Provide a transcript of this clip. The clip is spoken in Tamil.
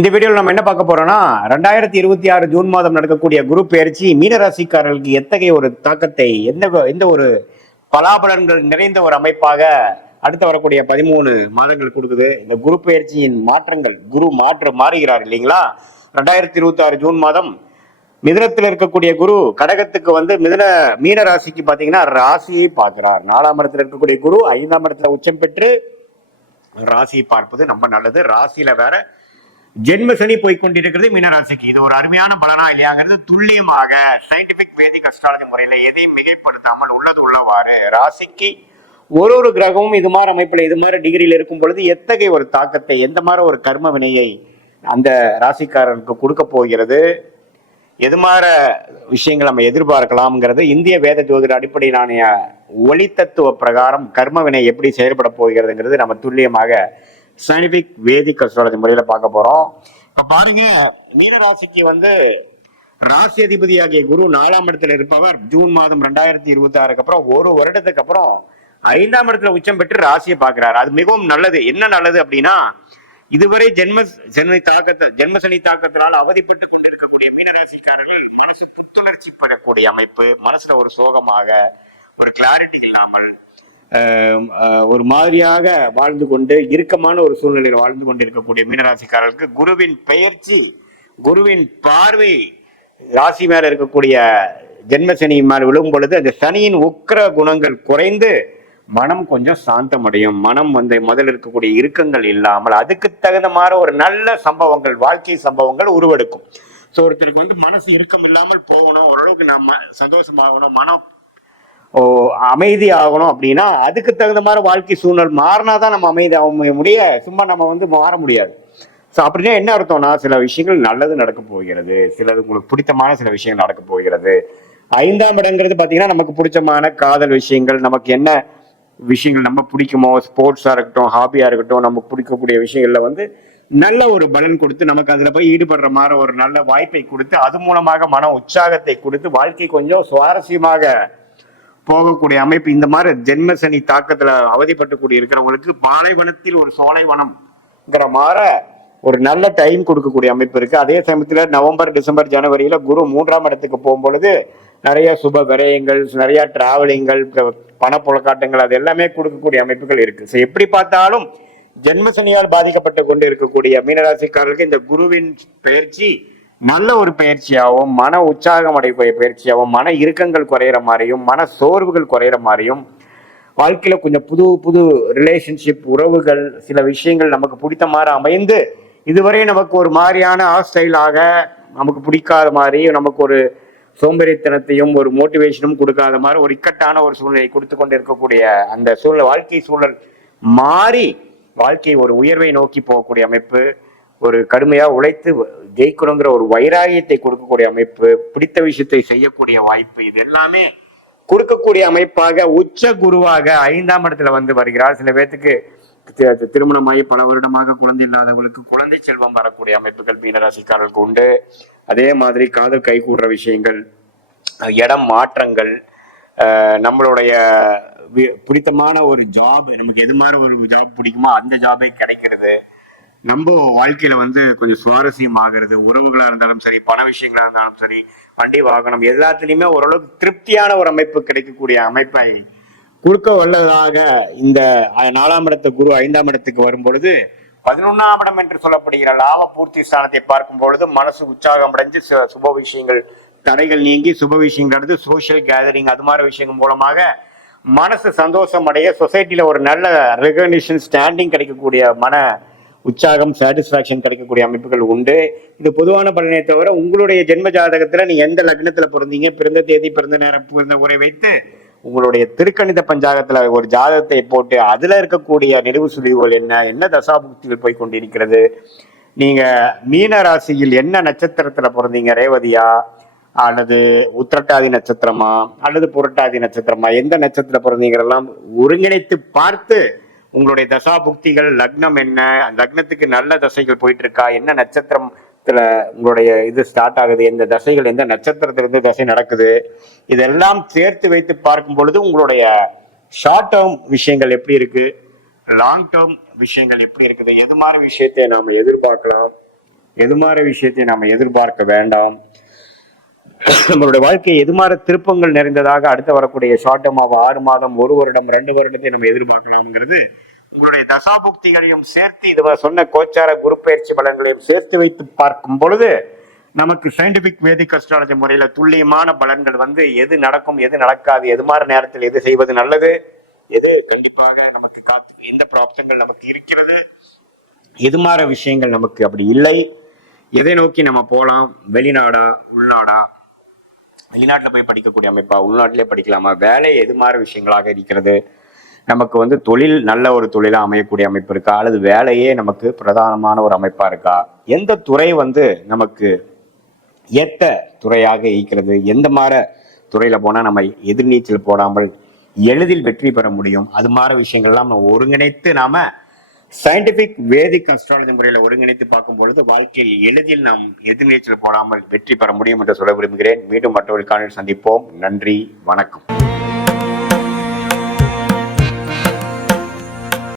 இந்த வீடியோவில் நம்ம என்ன பார்க்க போறோம்னா 2026 ஜூன் மாதம் நடக்கக்கூடிய குரு பெயர்ச்சி மீனராசிக்காரர்களுக்கு எத்தகைய ஒரு தாக்கத்தை எந்த ஒரு பலாபலன்கள் நிறைந்த ஒரு அமைப்பாக அடுத்து வரக்கூடிய 13 மாதங்கள் கொடுக்குது. இந்த குரு பெயர்ச்சியின் மாற்றங்கள், குரு மாறுகிறார் இல்லைங்களா? 2026 ஜூன் மாதம் மிதுனத்தில் இருக்கக்கூடிய குரு கடகத்துக்கு வந்து மீன ராசிக்கு பாத்தீங்கன்னா ராசியை பார்க்கிறார். 4ஆம் இடத்துல இருக்கக்கூடிய குரு 5ஆம் இடத்துல உச்சம் பெற்று ராசியை பார்ப்பது ரொம்ப நல்லது. ராசியில வேற ஜென்ம சனி போய்கொண்டிருக்கிறது மீனராசிக்கு. இது ஒரு அருமையான பலனா இல்லையாங்கிறது துல்லியமாக சயின்டிபிக் வேதிக் அஸ்ட்ராலஜி முறையில எதையும் மிகைப்படுத்தாமல் உள்ளது உள்ளவாறு ராசிக்கு ஒரு கிரகமும் இது மாதிரி அமைப்புல இது மாதிரி டிகிரியில் இருக்கும் பொழுது எத்தகைய ஒரு தாக்கத்தை, எந்த மாதிரி ஒரு கர்ம வினையை அந்த ராசிக்காரனுக்கு கொடுக்க போகிறது, எது மாதிரி விஷயங்கள் நம்ம எதிர்பார்க்கலாம்ங்கிறது இந்திய வேத ஜோதிட அடிப்படையிலான ஒளி தத்துவ பிரகாரம் கர்ம வினை எப்படி செயல்பட போகிறதுங்கிறது நம்ம துல்லியமாக சயின்டிபிக் வேதிக் அஸ்ட்ராலஜி முறையில பார்க்க போறோம். இப்ப பாருங்க, மீனராசிக்கு வந்து ராசி அதிபதியாகிய குரு 4ஆம் இடத்துல இருப்பவர் ஜூன் மாதம் 2026 அப்புறம் ஒரு வருடத்துக்கு அப்புறம் 5ஆம் இடத்துல உச்சம் பெற்று ராசியை பார்க்கிறார். அது மிகவும் நல்லது. என்ன நல்லது அப்படின்னா, இதுவரை ஜென்ம சனி தாக்கத்தினால் அவதிப்பட்டு கொண்டிருக்கக்கூடிய மீனராசிக்காரர்கள் மனசு புத்துணர்ச்சி பெறக்கூடிய அமைப்பு, மனசுல ஒரு சோகமாக ஒரு கிளாரிட்டி இல்லாமல் ஒரு மாதிரியாக வாழ்ந்து கொண்டு இறுக்கமான ஒரு சூழ்நிலையில் வாழ்ந்து கொண்டிருக்கக்கூடிய மீனராசிக்காரர்களுக்கு குருவின் பெயர்ச்சி, குருவின் பார்வை ராசி மேல இருக்கக்கூடிய ஜென்ம சனி மேல் விழும் பொழுது அந்த சனியின் உக்கிர குணங்கள் குறைந்து மனம் கொஞ்சம் சாந்தமடையும். மனம் வந்து முதல்ல இருக்கக்கூடிய இறுக்கங்கள் இல்லாமல் அதுக்கு தகுந்த மாதிரி ஒரு நல்ல சம்பவங்கள், வாழ்க்கை சம்பவங்கள் உருவெடுக்கும். ஸோ ஒருத்தருக்கு வந்து மனசு இறுக்கம் இல்லாமல் போகணும், ஓரளவுக்கு நம்ம சந்தோஷமாகணும், மனம் அமைதி ஆகணும் அப்படின்னா அதுக்கு தகுந்த மாதிரி வாழ்க்கை சூழ்நிலை மாறினாதான் நம்ம அமைதி ஆக முடிய, சும்மா நம்ம வந்து மாற முடியாது. ஸோ அப்படின்னா என்ன அர்த்தம்னா, சில விஷயங்கள் நல்லது நடக்க போகிறது, சிலது உங்களுக்கு பிடித்தமான சில விஷயங்கள் நடக்க போகிறது. 5ஆம் இடங்கிறது பார்த்தீங்கன்னா நமக்கு பிடிச்சமான காதல் விஷயங்கள், நமக்கு என்ன விஷயங்கள் நம்ம பிடிக்குமோ, ஸ்போர்ட்ஸா இருக்கட்டும், ஹாபியா இருக்கட்டும், நமக்கு பிடிக்கக்கூடிய விஷயங்கள்ல வந்து நல்ல ஒரு பலன் கொடுத்து நமக்கு அதுல போய் ஈடுபடுற மாதிரி ஒரு நல்ல வாய்ப்பை கொடுத்து அது மூலமாக மன உற்சாகத்தை கொடுத்து வாழ்க்கை கொஞ்சம் சுவாரஸ்யமாக போகக்கூடிய அமைப்பு. இந்த மாதிரி ஜென்ம சனி தாக்கத்துல அவதிப்பட்டு கூடி இருக்கிறவங்களுக்கு பாலைவனத்தில் ஒரு சோலைவனம்ங்கிற மாதிரி ஒரு நல்ல டைம் கொடுக்கக்கூடிய அமைப்பு இருக்கு. அதே சமயத்துல நவம்பர், டிசம்பர், ஜனவரியில குரு 3ஆம் இடத்துக்கு போகும்பொழுது நிறைய சுப விரயங்கள், நிறைய டிராவலிங்கள், பணப்புழக்காட்டங்கள், அது எல்லாமே கொடுக்கக்கூடிய அமைப்புகள் இருக்கு. ஸோ எப்படி பார்த்தாலும் ஜென்மசனியால் பாதிக்கப்பட்டு கொண்டு இருக்கக்கூடிய மீனராசிக்காரர்களுக்கு இந்த குருவின் பயிற்சி நல்ல ஒரு பயிற்சியாகவும், மன உற்சாகம் அடையக்கூடிய பயிற்சியாகவும், மன இறுக்கங்கள் குறையிற மாதிரியும், மன சோர்வுகள் குறையிற மாதிரியும், வாழ்க்கையில கொஞ்சம் புது ரிலேஷன்ஷிப், உறவுகள், சில விஷயங்கள் நமக்கு பிடித்த மாதிரி அமைந்து இதுவரை நமக்கு ஒரு மாதிரியான ஆஸ்டைலாக நமக்கு பிடிக்காத மாதிரி, நமக்கு ஒரு சோம்பேறித்தனத்தையும் ஒரு மோட்டிவேஷனும் கொடுக்காத மாதிரி ஒரு இக்கட்டான ஒரு சூழ்நிலை கொடுத்து கொண்டு இருக்கக்கூடிய அந்த வாழ்க்கை சூழல் மாறி வாழ்க்கை ஒரு உயர்வை நோக்கி போகக்கூடிய அமைப்பு, ஒரு கடுமையா உழைத்து ஜெயிக்கணுங்கிற ஒரு வைராகியத்தை கொடுக்கக்கூடிய அமைப்பு, பிடித்த விஷயத்தை செய்யக்கூடிய வாய்ப்பு, இது எல்லாமே கொடுக்கக்கூடிய அமைப்பாக உச்ச குருவாக 5ஆம் இடத்துல வந்து வருகிறார். சில பேர்த்துக்கு திருமணமாகி பல வருடமாக குழந்தை இல்லாதவங்களுக்கு குழந்தை செல்வம் வரக்கூடிய அமைப்புகள் மீனராசிக்காரர்களுக்கு உண்டு. அதே மாதிரி காதல் கைகூடுற விஷயங்கள், இடம் மாற்றங்கள், நம்மளுடைய பிடித்தமான ஒரு ஜாப், நமக்கு எது மாதிரி ஒரு ஜாப் பிடிக்குமோ அந்த ஜாபே கிடைக்கிறது, நம்ம வாழ்க்கையில வந்து கொஞ்சம் சுவாரஸ்யம் ஆகிறது, உறவுகளா இருந்தாலும் சரி, பண விஷயங்களா இருந்தாலும் சரி, வண்டி வாகனம், எல்லாத்துலயுமே ஓரளவுக்கு திருப்தியான ஒரு அமைப்பு கிடைக்கக்கூடிய அமைப்பை கொடுக்க வல்லதாக இந்த 4ஆம் இடத்து குரு 5ஆம் இடத்துக்கு வரும் பொழுது 11ஆம் இடம் என்று சொல்லப்படுகிற லாப பூர்த்தி ஸ்தானத்தை பார்க்கும் பொழுது மனசு உற்சாகம் அடைஞ்சு சுப விஷயங்கள், தடைகள் நீங்கி சுப விஷயங்கள் நடந்து சோசியல் கேதரிங், அது மாதிரி விஷயங்கள் மூலமாக மனசு சந்தோஷம் அடைய, சொசைட்டில ஒரு நல்ல ரெகக்னிஷன், ஸ்டாண்டிங் கிடைக்கக்கூடிய மன உற்சாகம், சாட்டிஸ்பாக்சன் கிடைக்கக்கூடிய அமைப்புகள் உண்டு. இது பொதுவான பலனை தவிர உங்களுடைய ஜென்ம ஜாதகத்துல நீங்க எந்த லக்னத்துல பிறந்தீங்க, பிறந்த தேதி, பிறந்த நேரம், பிறந்த உரை வைத்து உங்களுடைய திருக்கணித பஞ்சாகத்துல ஒரு ஜாதகத்தை போட்டு அதுல இருக்கக்கூடிய நிறைவு சுழிவுகள் என்ன தசாபுக்திகள் போய் கொண்டிருக்கிறது, நீங்க மீன ராசியில் என்ன நட்சத்திரத்துல பிறந்தீங்க, ரேவதியா அல்லது உத்திரட்டாதி நட்சத்திரமா அல்லது புரட்டாதி நட்சத்திரமா, எந்த நட்சத்திரம் பிறந்தீங்கிறதெல்லாம் ஒருங்கிணைத்து பார்த்து உங்களுடைய தசா புக்திகள், லக்னம் என்ன, லக்னத்துக்கு நல்ல தசைகள் போயிட்டு இருக்கா, என்ன நட்சத்திரத்துல உங்களுடைய இது ஸ்டார்ட் ஆகுது, எந்த தசைகள் எந்த நட்சத்திரத்திலிருந்து தசை நடக்குது, இதெல்லாம் சேர்த்து வைத்து பார்க்கும் பொழுது உங்களுடைய ஷார்ட் டேர்ம் விஷயங்கள் எப்படி இருக்கு, லாங் டேர்ம் விஷயங்கள் எப்படி இருக்குது, எது மாதிரி விஷயத்தை நாம எதிர்பார்க்கலாம், எதிர்மாற விஷயத்தை நாம் எதிர்பார்க்க வேண்டாம். நம்மளுடைய வாழ்க்கை எதிர்மாற திருப்பங்கள் நிறைந்ததாக அடுத்து வரக்கூடிய ஷார்ட் டேர்மாக 6 மாதம், 1 வருடம், 2 வருடத்தை நம்ம எதிர்பார்க்கலாம்ங்கிறது உங்களுடைய தசாபுக்திகளையும் சேர்த்து இது சொன்ன கோச்சார குரு பயிற்சி பலன்களையும் சேர்த்து வைத்து பார்க்கும் பொழுது நமக்கு சயின்டிபிக் வேதிக் அஸ்ட்ராலஜி முறையில துல்லியமான பலன்கள் எது நடக்கும், எது நடக்காது, எது மாதிரி நேரத்தில் எது செய்வது நல்லது, எது கண்டிப்பாக நமக்கு எந்த பிராப்தங்கள் நமக்கு இருக்கிறது, எது மாதிரி விஷயங்கள் நமக்கு அப்படி இல்லை, எதை நோக்கி நம்ம போகலாம், வெளிநாடா உள்நாடா, வெளிநாட்டுல போய் படிக்கக்கூடிய அமைப்பா, உள்நாட்டிலே படிக்கலாமா, வேலை எது மாதிரி விஷயங்களாக இருக்கிறது, நமக்கு தொழில் நல்ல ஒரு தொழிலா அமையக்கூடிய அமைப்பு இருக்கா, அல்லது வேலையே நமக்கு பிரதானமான ஒரு அமைப்பா இருக்கா, எந்த துறை நமக்கு ஏற்ற துறையாக இருக்கிறது, எந்த மாதிரி துறையில போனா நம்ம எதிர்நீச்சல் போடாமல் எளிதில் வெற்றி பெற முடியும், அது மாதிரி விஷயங்கள்லாம் நம்ம ஒருங்கிணைத்து நாம சயின்டிபிக் வேதிக் அஸ்ட்ராலஜி முறையில ஒருங்கிணைத்து பார்க்கும் பொழுது வாழ்க்கையில் எளிதில் நாம் எதிர்நீச்சல் போடாமல் வெற்றி பெற முடியும் என்று சொல்ல விரும்புகிறேன். மீண்டும் மற்றொரு காணொளியில் சந்திப்போம். நன்றி, வணக்கம்.